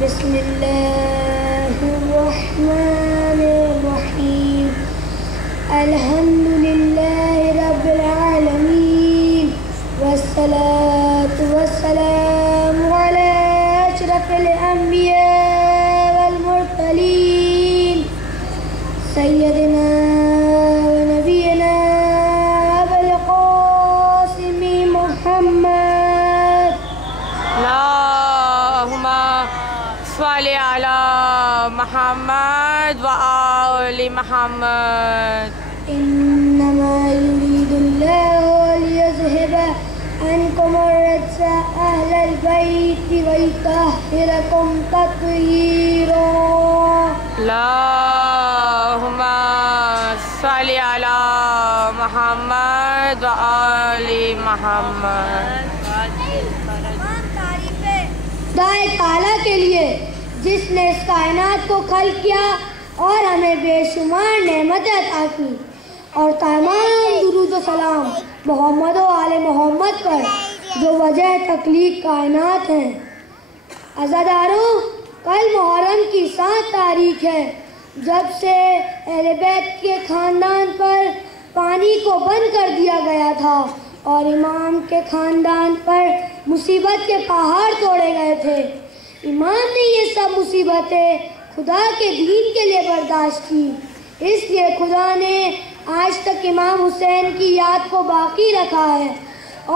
بسم اللہ الرحمن الرحیم الحمد للہ رب العالمین والصلاة والسلام علی اشرف الانبیاء والمرسلین سیدنا ونبینا ابوالقاسم محمد اللہم صلی علی محمد وآل محمد انما یرید اللہ لیذہب عنکم الرجس اہل البیت ویطہرکم تطہیرا اللہم صلی علی محمد وآل محمد. خدا تعالیٰ کے لیے جس نے اس کائنات کو خلق کیا اور ہمیں بے شمار نعمتیں عطا کی، اور تمام درود و سلام محمد و آل محمد پر جو وجہ تخلیق کائنات ہیں. عزاداروں، کل محرم کی 7 تاریخ ہے، جب سے اہل بیت کے خاندان پر پانی کو بند کر دیا گیا تھا اور امام کے خاندان پر مصیبت کے پہاڑ توڑے گئے تھے. امام نے یہ سب مصیبتیں خدا کے دین کے لیے برداشت کی، اس لیے خدا نے آج تک امام حسین کی یاد کو باقی رکھا ہے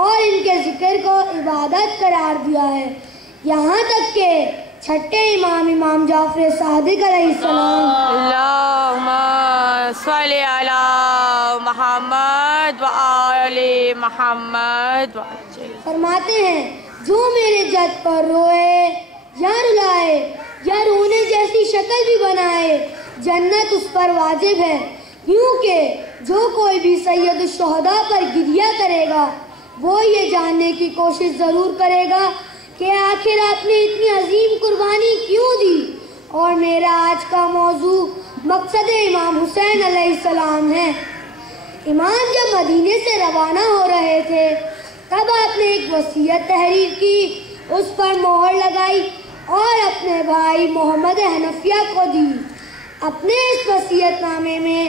اور ان کے ذکر کو عبادت قرار دیا ہے، یہاں تک کہ چھٹے امام جعفر صادق علیہ السلام اللہم صلی علی محمد وآل محمد فرماتے ہیں، جو میرے جد پر روئے یا رلائے یا رونے جیسی شکل بھی بنائے، جنت اس پر واجب ہے، کیونکہ جو کوئی بھی سید الشہداء پر گریہ کرے گا وہ یہ جاننے کی کوشش ضرور کرے گا کہ آخر آپ نے اتنی عظیم قربانی کیوں دی. اور میرا آج کا موضوع مقصد امام حسین علیہ السلام ہے. امام جب مدینے سے روانہ ہو رہے تھے تب آپ نے ایک وصیت تحریر کی، اس پر مہر لگائی اور اپنے بھائی محمد حنفیہ کو دی. اپنے اس وصیت نامے میں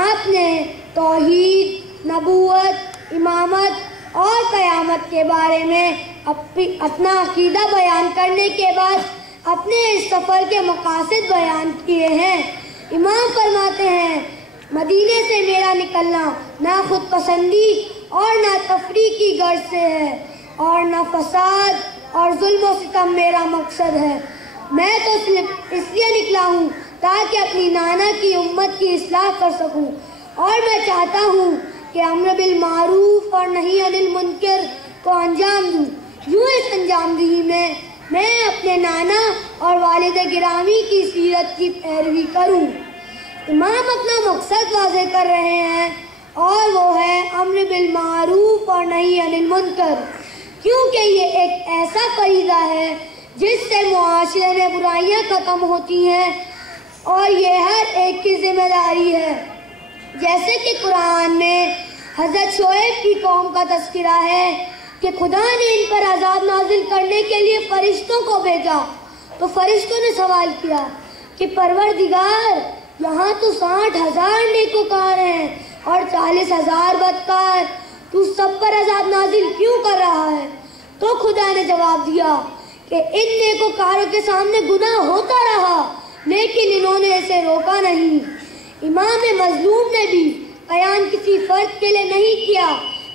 آپ نے توحید، نبوت، امامت اور قیامت کے بارے میں اپنا عقیدہ بیان کرنے کے بعد اپنے اس سفر کے مقاصد بیان کیے ہیں. امام فرماتے ہیں، مدینے سے میرا نکلنا نہ خود پسندی اور نہ تفریح کی غرض سے ہے اور نہ فساد اور ظلم و ستم میرا مقصد ہے. میں تو صرف اس لیے نکلا ہوں تاکہ اپنی نانا کی امت کی اصلاح کر سکوں، اور میں چاہتا ہوں کہ امر بالمعروف اور نہی عن المنکر کو انجام دوں. یوں اس انجام دہی میں اپنے نانا اور والد گرامی کی سیرت کی پیروی کروں. امام اپنا مقصد واضح کر رہے ہیں اور وہ ہے امر بالمعروف اور نہی عن المنکر، کیونکہ یہ ایک ایسا فریضہ ہے جس سے معاشرے میں برائیاں ختم ہوتی ہیں اور یہ ہر ایک کی ذمہ داری ہے. جیسے کہ قرآن میں حضرت شعیب کی قوم کا تذکرہ ہے کہ خدا نے ان پر عذاب نازل کرنے کے لیے فرشتوں کو بھیجا، تو فرشتوں نے سوال کیا کہ پروردگار، یہاں تو 60,000 نیکوکار ہیں اور 40,000 بدکار، تو سب پر عذاب نازل کیوں کر رہا ہے؟ تو خدا نے جواب دیا کہ ان نیکوکاروں کے سامنے گناہ ہوتا رہا لیکن انہوں نے اسے روکا نہیں. امام مظلوم نے بھی قیام کسی فرد کے لیے نہیں کیا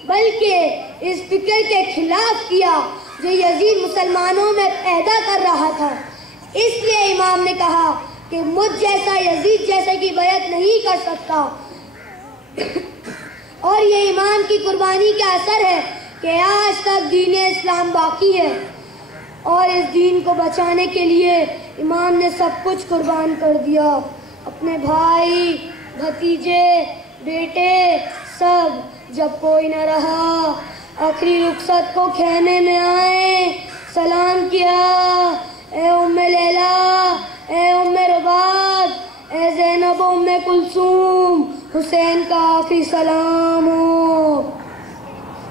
بلکہ اس فکر کے خلاف کیا جو یزید مسلمانوں میں پیدا کر رہا تھا. اس لیے امام نے کہا کہ مجھ جیسا یزید جیسے کی بیعت نہیں کر سکتا. اور یہ امام کی قربانی کا اثر ہے کہ آج تک دین اسلام باقی ہے، اور اس دین کو بچانے کے لیے امام نے سب کچھ قربان کر دیا. اپنے بھائی، بھتیجے، بیٹے سب. جب کوئی نہ رہا آخری رخصت کو خیمے میں آئے، سلام کیا، اے ام لیلا، اے ام رباب، اے زینب ام کلثوم، حسین کا آخری سلام ہو.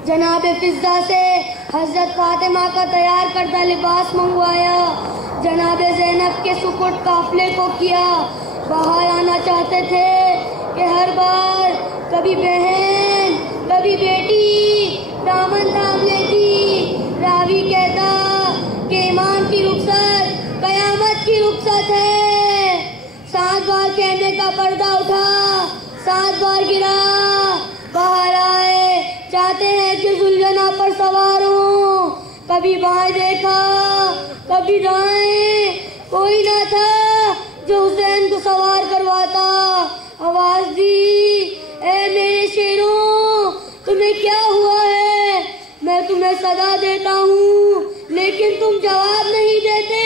جناب فضہ سے حضرت فاطمہ کا تیار کردہ لباس منگوایا، جناب زینب کے سپرد قافلے کو کیا. باہر آنا چاہتے تھے کہ ہر بار کبھی بہن کبھی بیٹی دامن تھام لیتی. راوی کہتا کہ امام کی رخصت قیامت کی رخصت ہے. 7 بار کہنے کا پردہ اٹھا, 7 بار گرا. باہر آئے, چاہتے ہیں کہ ذوالجناح پر سوار ہوں. کبھی بائیں دیکھا کبھی دائیں, کوئی نہ تھا جو حسین کو سوار کرواتا. آواز دی, اے میرے شیروں, تمہیں کیا ہوا ہے؟ میں تمہیں صدا دیتا ہوں لیکن تم جواب نہیں دیتے.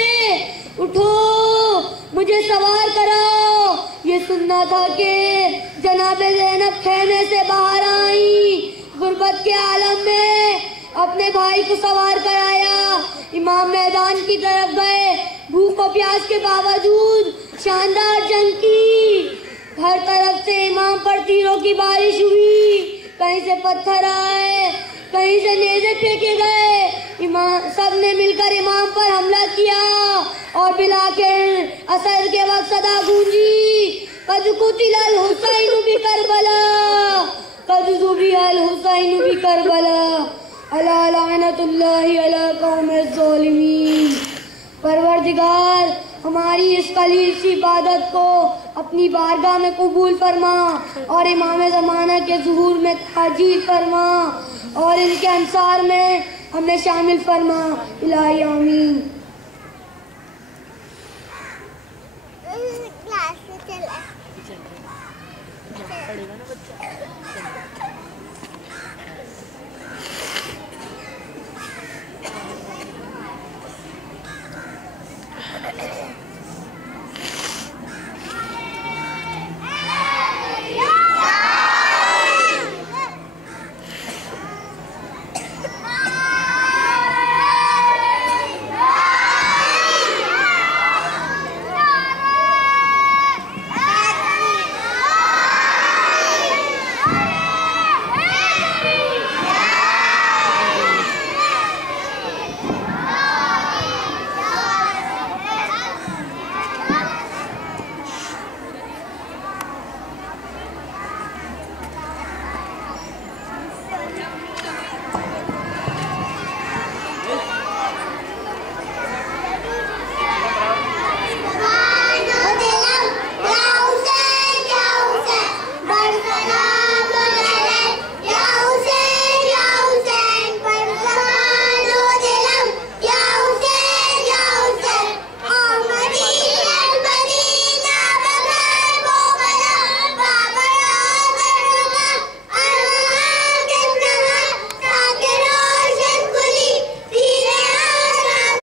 اٹھو, مجھے سوار کراؤ. یہ سننا تھا کہ جناب زینب خیمے سے باہر آئیں, غربت کے عالم میں اپنے بھائی کو سوار کرایا. امام میدان کی طرف گئے. بھوک و پیاس کے باوجود شاندار جنگ کی. ہر طرف سے امام پر تیروں کی بارش ہوئی. کہیں سے پتھر آئے, کہیں سے نیزے پھینکے گئے. سب نے مل کر امام پر حملہ کیا اور بالآخر عصر کے وقت صدا گونجی, قد قتل الحسین بکربلا, قد ذبح الحسین بکربلا, الا لعنت اللہ علی قوم الظالمین. پروردگار, ہماری اس قلیل سی عبادت کو اپنی بارگاہ میں قبول فرما اور امام زمانہ کے ظہور میں تاجیل فرما اور ان کے انصار میں ہمیں شامل فرما. الہی آمین.